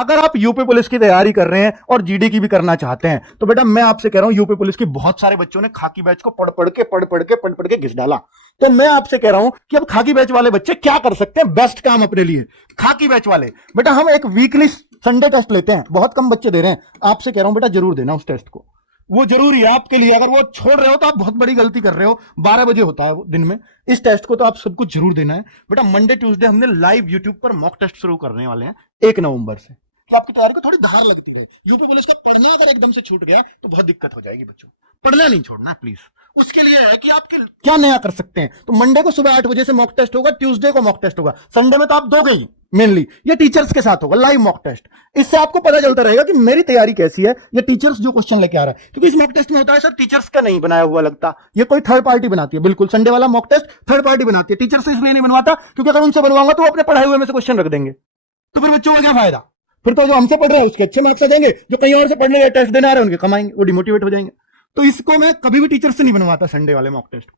अगर आप UP police की तैयारी कर रहे हैं और जीडी की भी करना चाहते हैं तो बेटा मैं आपसे कह रहा हूं, यूपी पुलिस की बहुत सारे बच्चों ने खाकी बैच को पढ़ के घिस डाला। तो मैं आपसे कह रहा हूं कि अब खाकी बैच वाले बच्चे क्या कर सकते हैं बेस्ट काम अपने लिए। खाकी बैच वाले बेटा हम एक वीकली संडे टेस्ट लेते हैं, बहुत कम बच्चे दे रहे हैं, आपसे कह रहा हूं बेटा जरूर देना उस टेस्ट को, वो जरूरी है आपके लिए। अगर वो छोड़ रहे हो तो आप बहुत बड़ी गलती कर रहे हो। 12 बजे होता है दिन में, इस टेस्ट को तो आप सबको जरूर देना है बेटा। मंडे ट्यूसडे हमने लाइव यूट्यूब पर मॉक टेस्ट शुरू करने वाले हैं 1 नवंबर से, कि आपकी तैयारी को थोड़ी धार लगती रहे। यूपी पुलिस का पढ़ना अगर एकदम से छूट गया तो बहुत दिक्कत हो जाएगी बच्चों। पढ़ना नहीं छोड़ना प्लीज। उसके लिए है कि आपके क्या नया कर सकते हैं। तो मंडे को सुबह 8 बजे से मॉक टेस्ट होगा, ट्यूसडे को मॉक टेस्ट होगा, संडे में तो आप दोगे ही मेनली, ये टीचर्स के साथ होगा लाइव मॉक टेस्ट। इससे आपको पता चलता रहेगा कि मेरी तैयारी कैसी है, ये टीचर्स जो क्वेश्चन लेके आ रहा है। क्योंकि इस मॉक टेस्ट में होता है सर टीचर्स का नहीं बनाया हुआ लगता, ये कोई थर्ड पार्टी बनाती है। बिल्कुल संडे वाला मॉक टेस्ट थर्ड पार्टी बनाती है, टीचर से इसलिए नहीं बनवाता क्योंकि अगर उनसे बनवाऊंगा तो वो अपने पढ़ाए हुए में से क्वेश्चन रख देंगे, तो फिर बच्चों का क्या फायदा। फिर तो जो हमसे पढ़ रहे हैं उसके अच्छे मार्क्स आ जाएंगे, जो कहीं और से पढ़ने टेस्ट देने आ रहे हैं उनके कम आएंगे, वो डिमोटिवेट हो जाएंगे। तो इसको मैं कभी भी टीचर से नहीं बनवाता संडे वाले मॉक टेस्ट,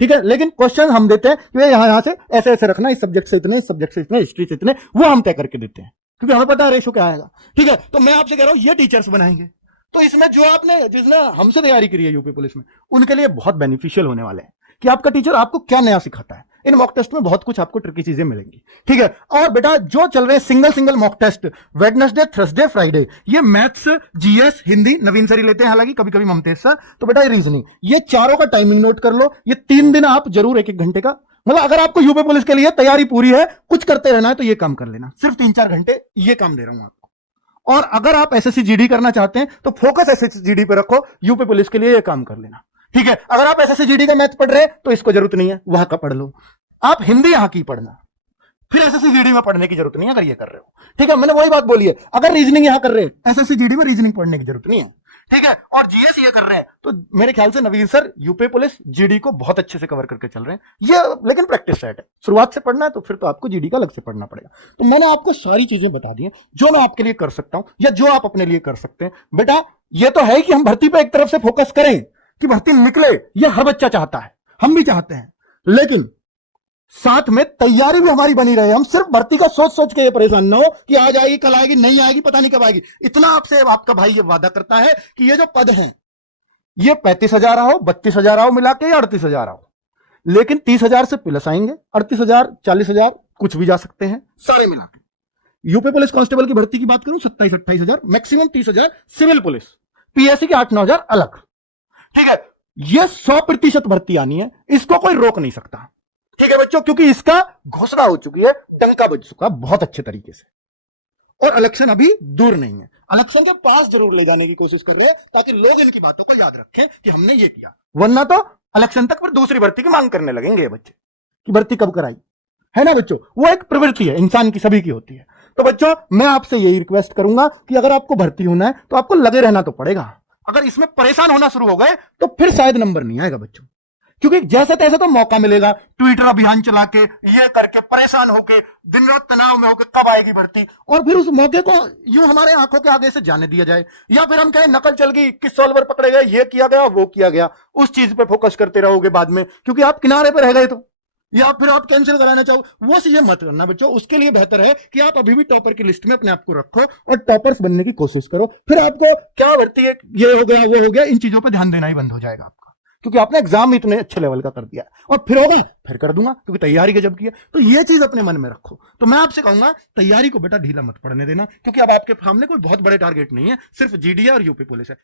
ठीक है। लेकिन क्वेश्चन हम देते हैं कि यहां से ऐसे ऐसे रखना, इस सब्जेक्ट से इतने, इस सब्जेक्ट से इतने, हिस्ट्री से इतने, वो हम तय करके देते हैं क्योंकि हमें पता है रेशो क्या आएगा, ठीक है। तो मैं आपसे कह रहा हूं ये टीचर्स बनाएंगे, तो इसमें जो आपने जिसने हमसे तैयारी करी है यूपी पुलिस में, उनके लिए बहुत बेनिफिशियल होने वाले हैं कि आपका टीचर आपको क्या नया सिखाता है। इन मॉक टेस्ट में बहुत कुछ आपको ट्रिकी चीजें मिलेंगी, ठीक है। और बेटा जो चल रहे हैं single mock test Wednesday, Thursday, Friday, ये maths, G S, Hindi Naveen sir ही लेते हैं, हालांकि कभी कभी ममतेज सर। तो बेटा ये रीजनिंग, ये चारों का टाइमिंग नोट कर लो। ये 3 दिन आप जरूर 1-1 घंटे का, मतलब अगर आपको यूपी पुलिस के लिए तैयारी पूरी है, कुछ करते रहना है तो ये काम कर लेना। सिर्फ 3-4 घंटे ये काम दे रहा हूं आपको। और अगर आप एसएससी जीडी करना चाहते हैं तो फोकस एसएससी जीडी पे रखो, यूपी पुलिस के लिए ये काम कर लेना, ठीक है। अगर आप एसएससी जीडी का मैथ पढ़ रहे हैं तो इसको जरूरत नहीं है, वहां का पढ़ लो। आप हिंदी यहां की पढ़ना, फिर एसएससी जीडी में पढ़ने की जरूरत नहीं है अगर ये कर रहे हो, ठीक है। मैंने वही बात बोली है, अगर रीजनिंग यहां कर रहे हैं एसएससी जीडी में रीजनिंग पढ़ने की जरूरत नहीं है, ठीक है। और जीएस ये कर रहे हैं तो मेरे ख्याल से नवीन सर यूपी पुलिस जीडी को बहुत अच्छे से कवर करके चल रहे हैं ये, लेकिन प्रैक्टिस सेट है। शुरुआत से पढ़ना है तो फिर तो आपको जीडी का अलग से पढ़ना पड़ेगा। तो मैंने आपको सारी चीजें बता दी हैं जो मैं आपके लिए कर सकता हूं या जो आप अपने लिए कर सकते हैं। बेटा ये तो है कि हम भर्ती पे एक तरफ से फोकस करें कि भर्ती निकले, ये हर बच्चा चाहता है, हम भी चाहते हैं, लेकिन साथ में तैयारी भी हमारी बनी रहे। हम सिर्फ भर्ती का सोच सोच के ये परेशान ना हो कि आज आएगी, कल आएगी, नहीं आएगी, पता नहीं कब आएगी। इतना आपसे आपका भाई ये वादा करता है कि ये जो पद हैं ये 35,000 आओ, 32,000 आओ मिला के, या 38,000 आओ, लेकिन 30,000 से प्लस आएंगे, 38,000, 40,000, कुछ भी जा सकते हैं सारे मिला के। यूपी पुलिस कांस्टेबल की भर्ती की बात करूं 27-28,000, मैक्सिमम 30,000 सिविल पुलिस, पीएससी के 8-9,000 अलग, ठीक है। ये 100% भर्ती आनी है, इसको कोई रोक नहीं सकता, ठीक है बच्चों, क्योंकि इसका घोषणा हो चुकी है, डंका बज चुका बहुत अच्छे तरीके से। और इलेक्शन अभी दूर नहीं है, इलेक्शन के पास जरूर ले जाने की कोशिश कर रहे हैं ताकि लोग इनकी बातों को याद रखें कि हमने ये किया, वरना तो इलेक्शन तक फिर दूसरी भर्ती की मांग करने लगेंगे ये बच्चे कि भर्ती कब कराई, है ना बच्चों। वो एक प्रवृत्ति है इंसान की, सभी की होती है। तो बच्चों मैं आपसे यही रिक्वेस्ट करूंगा कि अगर आपको भर्ती होना है तो आपको लगे रहना तो पड़ेगा। अगर इसमें परेशान होना शुरू हो गए तो फिर शायद नंबर नहीं आएगा बच्चों, क्योंकि जैसे तैसे तो मौका मिलेगा ट्विटर अभियान चला के, ये करके, परेशान होके, दिन रात तनाव में होके कब आएगी भर्ती, और फिर उस मौके को यूं हमारे आंखों के आगे से जाने दिया जाए, या फिर हम कहें नकल चल गई, किस सॉल्वर पकड़े गए, ये किया गया, वो किया गया, उस चीज पे फोकस करते रहोगे बाद में क्योंकि आप किनारे पे रह गए तो, या फिर आप कैंसिल कराना चाहो, वो चीजें मत करना बच्चों। उसके लिए बेहतर है कि आप अभी भी टॉपर की लिस्ट में अपने आप को रखो और टॉपर्स बनने की कोशिश करो। फिर आपको क्या भर्ती है, ये हो गया, वो हो गया, इन चीजों पर ध्यान देना ही बंद हो जाएगा आपका, क्योंकि आपने एग्जाम इतने अच्छे लेवल का कर दिया और फिर होगा, फिर कर दूंगा क्योंकि तैयारी के जब किया। तो ये चीज अपने मन में रखो। तो मैं आपसे कहूंगा तैयारी को बेटा ढीला मत पड़ने देना, क्योंकि अब आपके सामने कोई बहुत बड़े टारगेट नहीं है, सिर्फ जीडी और यूपी पुलिस है।